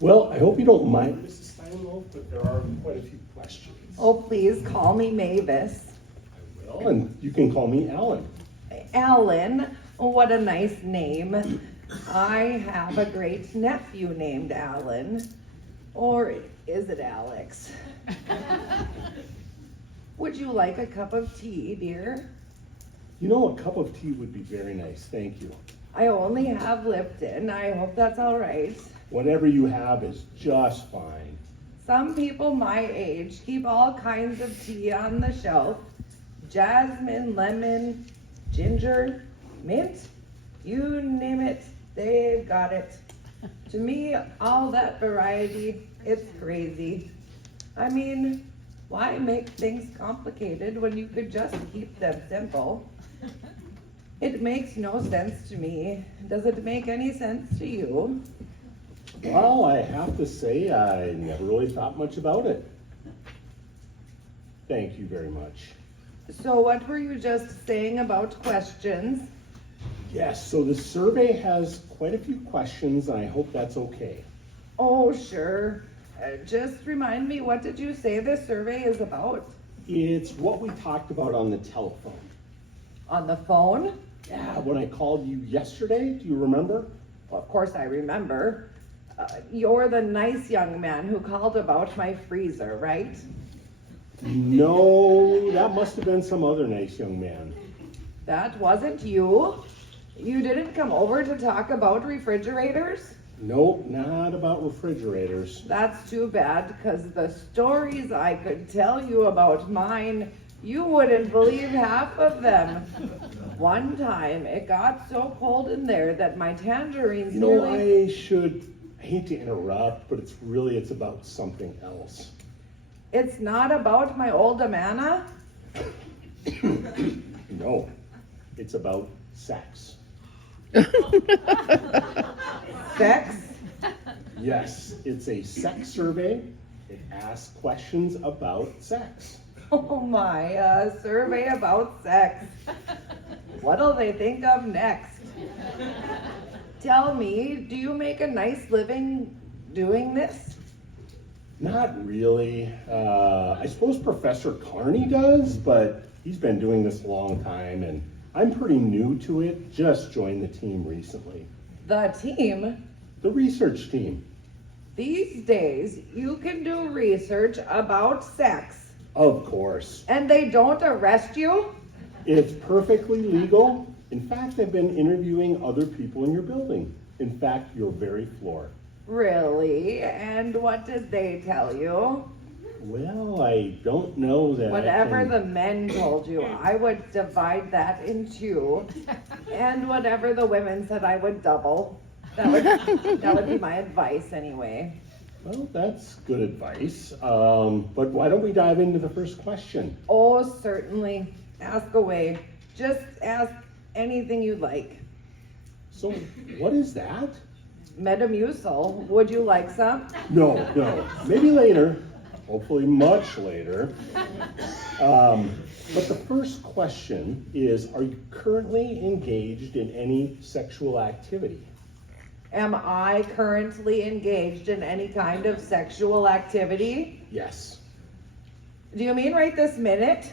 Well, I hope you don't mind, Mrs. Steinwolf, but there are quite a few questions. Oh, please call me Mavis. I will, and you can call me Alan. Alan, what a nice name. I have a great nephew named Alan. Or is it Alex? Would you like a cup of tea, dear? You know, a cup of tea would be very nice, thank you. I only have Lipton. I hope that's all right. Whatever you have is just fine. Some people my age keep all kinds of tea on the shelf. Jasmine, lemon, ginger, mint, you name it, they've got it. To me, all that variety, it's crazy. I mean, why make things complicated when you could just keep them simple? It makes no sense to me. Does it make any sense to you? Well, I have to say, I never really thought much about it. Thank you very much. So what were you just saying about questions? Yes, so the survey has quite a few questions, and I hope that's okay. Oh, sure. Just remind me, what did you say this survey is about? It's what we talked about on the telephone. On the phone? Yeah, when I called you yesterday, do you remember? Well, of course I remember. You're the nice young man who called about my freezer, right? No, that must have been some other nice young man. That wasn't you? You didn't come over to talk about refrigerators? Nope, not about refrigerators. That's too bad, because the stories I could tell you about mine, you wouldn't believe half of them. One time, it got so cold in there that my tangerines nearly... I hate to interrupt, but it's about something else. It's not about my old Amana? No, it's about sex. Sex? Yes, it's a sex survey. It asks questions about sex. Oh my, a survey about sex. What'll they think of next? Tell me, do you make a nice living doing this? Not really. I suppose Professor Carney does, but he's been doing this a long time, and I'm pretty new to it. Just joined the team recently. The team? The research team. These days, you can do research about sex. Of course. And they don't arrest you? It's perfectly legal. In fact, I've been interviewing other people in your building. In fact, your very floor. Really? And what did they tell you? Well, I don't know that. Whatever the men told you, I would divide that in two. And whatever the women said, I would double. That would be my advice anyway. Well, that's good advice. But why don't we dive into the first question? Oh, certainly. Ask away. Just ask anything you'd like. So, what is that? Metamucil. Would you like some? No. Maybe later. Hopefully much later. But the first question is, are you currently engaged in any sexual activity? Am I currently engaged in any kind of sexual activity? Yes. Do you mean right this minute?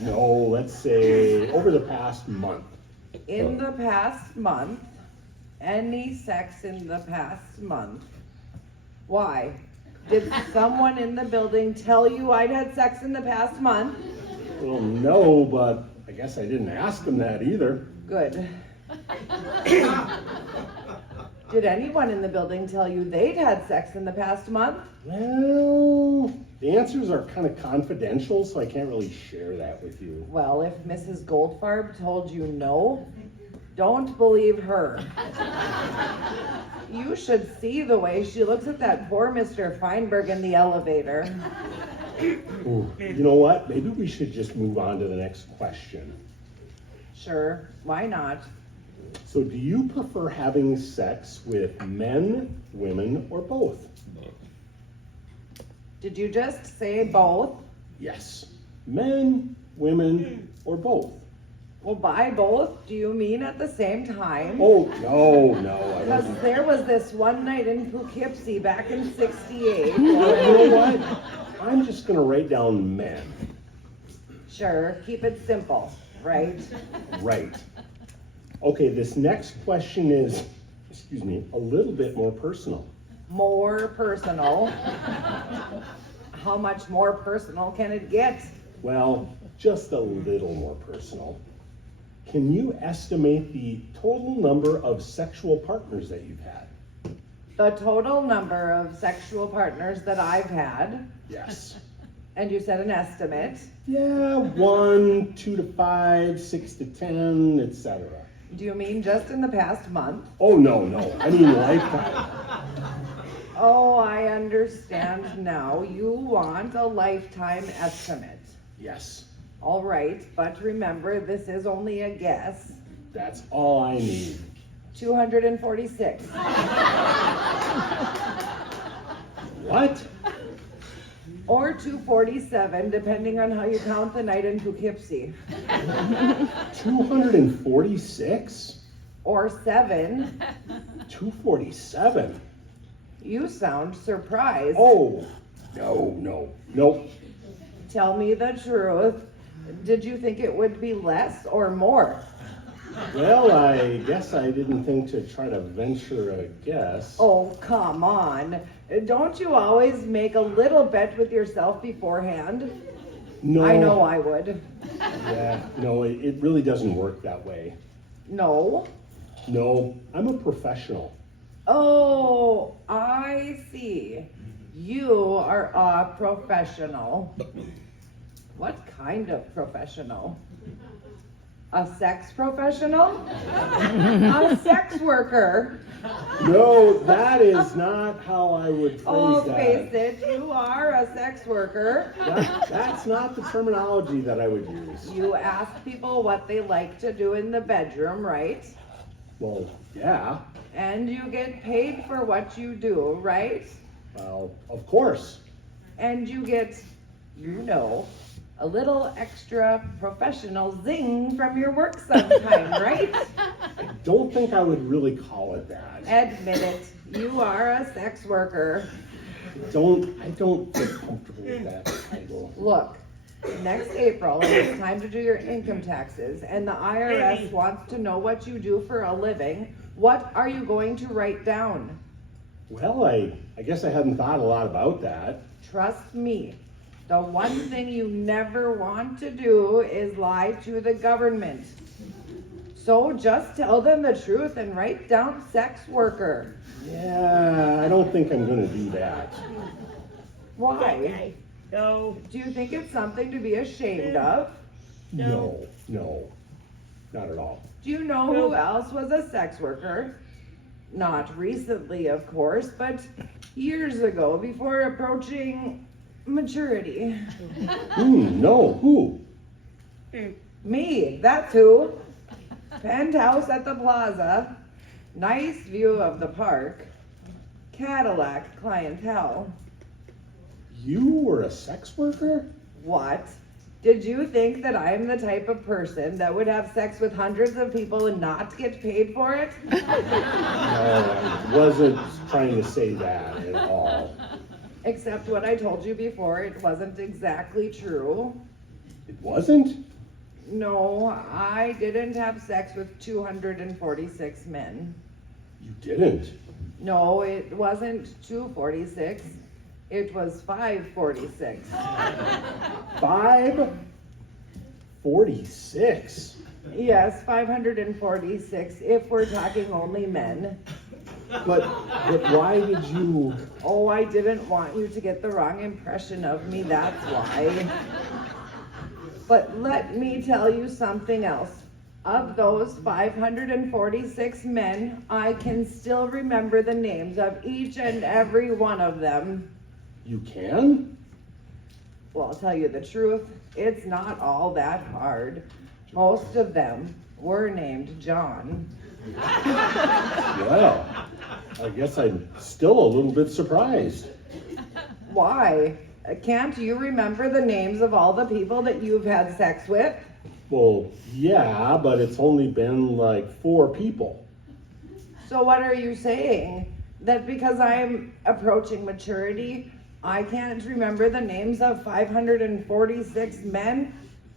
No, let's say over the past month. In the past month? Any sex in the past month? Why? Did someone in the building tell you I'd had sex in the past month? Well, no, but I guess I didn't ask them that either. Good. Did anyone in the building tell you they'd had sex in the past month? Well, the answers are kind of confidential, so I can't really share that with you. Well, if Mrs. Goldfarb told you no, Don't believe her. You should see the way she looks at that poor Mr. Feinberg in the elevator. Ooh, you know what? Maybe we should just move on to the next question. Sure, why not? So do you prefer having sex with men, women, or both? Did you just say both? Yes. Men, women, or both? Well, by both, do you mean at the same time? Oh, no, I Because wasn't. there was this one night in Poughkeepsie back in '68. You know what? I'm just gonna write down men. Sure, keep it simple, right? Right. Okay, this next question is, a little bit more personal. More personal. How much more personal can it get? Well, just a little more personal. Can you estimate the total number of sexual partners that you've had? The total number of sexual partners that I've had, Yes. and you said an estimate. Yeah, 1, 2 to 5, 6 to 10, etc. Do you mean just in the past month? Oh, no, I mean lifetime. Oh, I understand now. You want a lifetime estimate. Yes, All right, but remember, this is only a guess. that's all I need. 246. What? Or 247, depending on how you count the night in Poughkeepsie. 246? Or 7. 247? You sound surprised. Oh, no. Nope. Tell me the truth. Did you think it would be less or more? Well, I guess I didn't think to try to venture a guess. Oh, come on. Don't you always make a little bet with yourself beforehand? No. I know I would. Yeah, no, it really doesn't work that way. No? No, I'm a professional. Oh, I see. You are a professional. What kind of professional? A sex professional? A sex worker? No, that is not how I would phrase Oh, that. face it, you are a sex worker. That's not the terminology that I would use. You ask people what they like to do in the bedroom, right? Well, yeah. And you get paid for what you do, right? Well, of course. And you get, a little extra professional zing from your work sometime, right? I don't think I would really call it that. Admit it, you are a sex worker. I don't feel comfortable with that title. Look, next April, it's time to do your income taxes, and the IRS wants to know what you do for a living. What are you going to write down? Well, I guess I hadn't thought a lot about that. Trust me, the one thing you never want to do is lie to the government. So just tell them the truth and write down sex worker. Yeah, I don't think I'm gonna do that. Why? No. Do you think it's something to be ashamed of? No, not at all. Do you know who else was a sex worker? Not recently, of course, but years ago, before approaching maturity. No, who? Me, that's who. Penthouse at the plaza, nice view of the park, Cadillac clientele. You were a sex worker? What? Did you think that I'm the type of person that would have sex with hundreds of people and not get paid for it? No, I wasn't trying to say that at all. Except what I told you before, it wasn't exactly true. It wasn't? No, I didn't have sex with 246 men. You didn't? No, it wasn't 246. It was 546. 546? Yes, 546 if we're talking only men. But why did you... Oh, I didn't want you to get the wrong impression of me, that's why. But let me tell you something else. Of those 546 men, I can still remember the names of each and every one of them. You can? Well, I'll tell you the truth, it's not all that hard. Most of them were named John. Well, I guess I'm still a little bit surprised. Why? Can't you remember the names of all the people that you've had sex with? Well, yeah, but it's only been like 4 people. So what are you saying? That because I'm approaching maturity, I can't remember the names of 546 men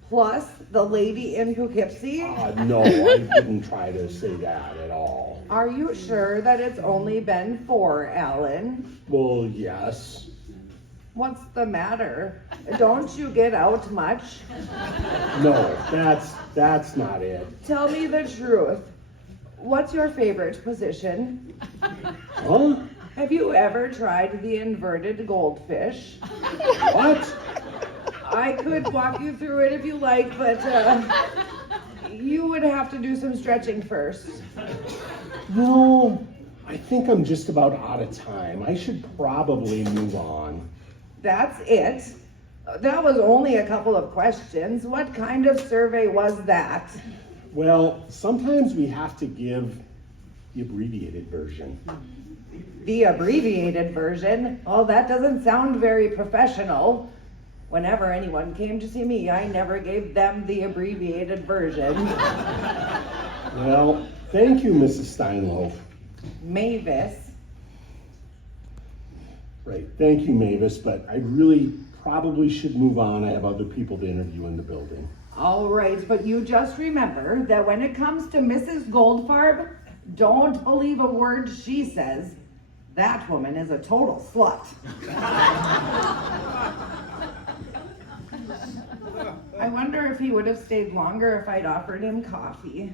plus the lady in Poughkeepsie? No, I didn't try to say that at all. Are you sure that it's only been 4, Alan? Well, yes. What's the matter? Don't you get out much? No, that's not it. Tell me the truth. What's your favorite position? Huh? Have you ever tried the inverted goldfish? What? I could walk you through it if you like, but you would have to do some stretching first. No, I think I'm just about out of time. I should probably move on. That's it. That was only a couple of questions. What kind of survey was that? Well, sometimes we have to give the abbreviated version. The abbreviated version? Oh, that doesn't sound very professional. Whenever anyone came to see me, I never gave them the abbreviated version. Well, thank you, Mrs. Steinloaf. Mavis. Right, thank you, Mavis, but I really probably should move on. I have other people to interview in the building. All right, but you just remember that when it comes to Mrs. Goldfarb, don't believe a word she says. That woman is a total slut. I wonder if he would have stayed longer if I'd offered him coffee.